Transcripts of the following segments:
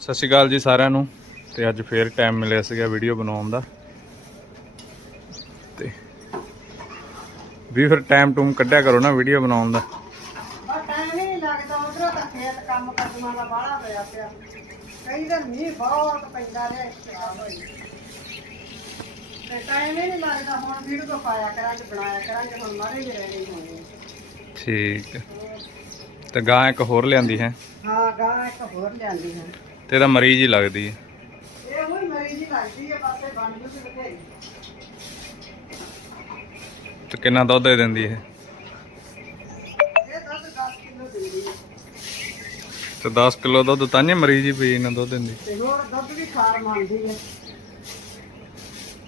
ਸਤਿ ਸ਼੍ਰੀ ਅਕਾਲ ਜੀ ਸਾਰਿਆਂ ਨੂੰ। ਤੇ ਅੱਜ ਫੇਰ ਟਾਈਮ ਮਿਲਿਆ ਸੀਗਾ ਵੀਡੀਓ ਬਣਾਉਣ ਦਾ। ਤੇ ਵੀ ਫਿਰ ਟਾਈਮ ਟੂਮ ਕੱਢਿਆ ਕਰੋ ਨਾ ਵੀਡੀਓ ਬਣਾਉਣ ਦਾ। ਪਰ ਟਾਈਮ ਹੀ ਨਹੀਂ ਲੱਗਦਾ ਉਧਰੋਂ ਤਾਂ ਖੇਤ ਕੰਮ ਕਰਦੂਆਂ ਦਾ ਬਾਹਲਾ ਪਿਆ ਪਿਆ। ਕਈ ਦਿਨ ਮੀਂਹ ਬਹੁਤ ਪੈਂਦਾ ਰਿਹਾ ਇਸ ਤਰ੍ਹਾਂ ਹੋਈ। ਤੇ ਟਾਈਮ ਹੀ ਨਹੀਂ ਲੱਗਦਾ ਹੁਣ ਵੀਡੀਓ ਪਾਇਆ ਕਰਾਂਗੇ ਬਣਾਇਆ ਕਰਾਂਗੇ ਹੁਣ ਮਾਰੇ ਹੀ ਰਹਿ ਹੋਣੇ ਠੀਕ। ਤੇ ਗਾਂ ਇੱਕ ਹੋਰ ਲਿਆਂਦੀ ਹੈ। ਹਾਂ ਗਾਂ ਇੱਕ ਹੋਰ ਲਿਆਂਦੀ ਹੈ। ਤੇ ਇਹਦਾ ਮਰੀਜ਼ ਹੀ ਲੱਗਦੀ ਹੈ। ਇਹ ਹੁਣ ਮਰੀਜ਼ ਹੀ ਲੱਗਦੀ ਹੈ ਪਾਸੇ ਬਣ ਜੂ ਤੇ ਬਥੇਰੀ। ਤੇ ਕਿੰਨਾ ਦੁੱਧ ਦੇ ਦਿੰਦੀ ਹੈ ਇਹ ਦੁੱਧ 10 ਕਿਲੋ ਦਿੰਦੀ ਹੈ। ਤੇ 10 ਕਿਲੋ ਦੁੱਧ ਤਾਂ ਨਹੀਂ ਮਰੀਜ਼ ਹੀ ਪੀ ਇਹਨਾਂ ਦੁੱਧ ਦਿੰਦੀ। ਤੇ ਹੋਰ ਦੁੱਧ ਵੀ ਖਾਰ ਮੰਨਦੀ ਹੈ।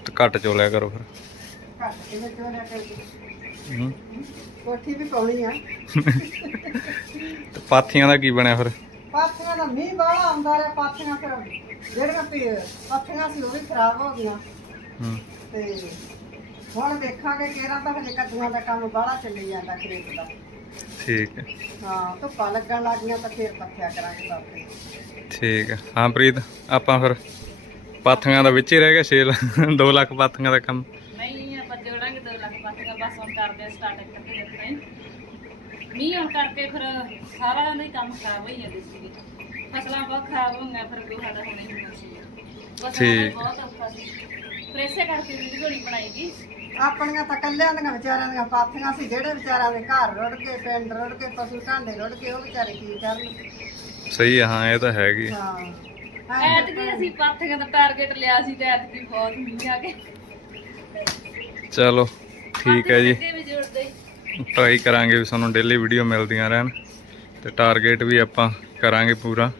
ਤੇ ਘੱਟ ਚੋਲਿਆ ਕਰੋ ਫਿਰ। ਘੱਟ ਕਿਵੇਂ ਕਿਉਂ ਨਾ ਕਰਦੀ ਹੂੰ। ਕੋਠੀ ਵੀ ਪਾਉਣੀ ਆ। ਤੇ ਪਾਥੀਆਂ ਦਾ ਕੀ ਬਣਿਆ ਫਿਰ? ਰਿਹਾ ਪਾਥੀਆਂ ਫਿਰ ਜਿਹੜੀਆਂ ਪੀ ਪਾਥੀਆਂ ਸੀ ਉਹ ਵੀ ਖਰਾਬ ਹੋ ਗਈਆਂ। ਹੂੰ। ਤੇ ਹੁਣ ਦੇਖਾਂਗੇ ਕਿਹੜਾ ਤਾਂ ਹਜੇ ਕੱਦੂਆਂ ਦਾ ਕੰਮ ਬਾਹਲਾ ਚੱਲੀ ਜਾਂਦਾ ਖੇਤ ਦਾ। ਠੀਕ ਹੈ। ਹਾਂ ਧੁੱਪਾਂ ਲੱਗਣ ਲੱਗ ਗਈਆਂ ਤਾਂ ਫੇਰ ਪੱਥਿਆ ਕਰਾਂਗੇ ਬਾਪੇ ਠੀਕ ਹੈ। ਹਾਂ ਪ੍ਰੀਤ ਆਪਾਂ ਫਿਰ ਪਾਥੀਆਂ ਦਾ ਵਿੱਚ ਹੀ ਰਹਿ ਗਿਆ ਸੇਲ 2 ਲੱਖ ਪਾਥੀਆਂ ਦਾ ਕੰਮ। ਨਹੀਂ ਆਪਾਂ ਜੋੜਾਂਗੇ 2 ਲੱਖ ਪਾਤੀਆਂ ਬਸ ਹੁਣ ਕਰਦੇ ਆ ਸਟਾਰਟ ਕਰਦੇ ਦੇਖਦੇ ਹਾਂ ਮੀਂਹ ਕਰਕੇ ਫਿਰ ਸਾਰਾ ਦਾ ਹੀ ਕੰਮ ਖਰਾਬ ਹੋਈ ਜਾਂਦੇ ਸੀਗੇ ਫਸਲਾਂ ਬਹੁਤ ਖਰਾਬ ਹੋਈਆਂ ਫਿਰ ਕੋਈ ਸਾਡਾ ਹੋਣਾ ਹੀ ਹੋਣਾ ਸੀ। ਬਸ ਠੀਕ। ਬਹੁਤ ਔਖਾ ਸੀ। ਫਿਰ ਇਸੇ ਕਰਕੇ ਵੀਡੀਓ ਘੜੀ ਬਣਾਈ ਗਈ। ਆਪਣੀਆਂ ਤਾਂ ਕੱਲਿਆਂ ਦੀਆਂ ਵਿਚਾਰਿਆਂ ਦੀਆਂ ਪਾਥੀਆਂ ਸੀ ਜਿਹੜੇ ਵਿਚਾਰਿਆਂ ਦੇ ਘਰ ਰੁੜ ਕੇ ਪਿੰਡ ਰੁੜ ਕੇ ਪਸ਼ੂ ਢਾਂਡੇ ਰੁੜ ਕੇ ਉਹ ਵਿਚਾਰੇ ਕੀ ਕਰਨ ਸਹੀ ਹੈ ਹਾਂ ਇਹ ਤਾਂ ਹੈਗੀ। ਹਾਂ। ਐਤਕੀ ਅਸੀਂ ਪਾਥੀਆਂ ਦਾ ਟਾਰਗੇਟ ਲਿਆ ਸੀ ਤੇ ਐਤਕੀ ਬਹੁਤ ਮੀਂਹ ਆ ਗਏ ਚਲੋ ਠੀਕ ਹੈ ਜੀ। ਅੱਗੇ ਵੀ ਜੋੜਦੇ। ਹੀ। ਟਰਾਈ ਕਰਾਂਗੇ ਵੀ ਤੁਹਾਨੂੰ ਡੇਲੀ ਵੀਡੀਓ ਮਿਲਦੀਆਂ ਰਹਿਣ। ਤੇ ਟਾਰਗੇਟ ਵੀ ਆਪਾਂ ਕਰਾਂਗੇ ਪੂਰਾ।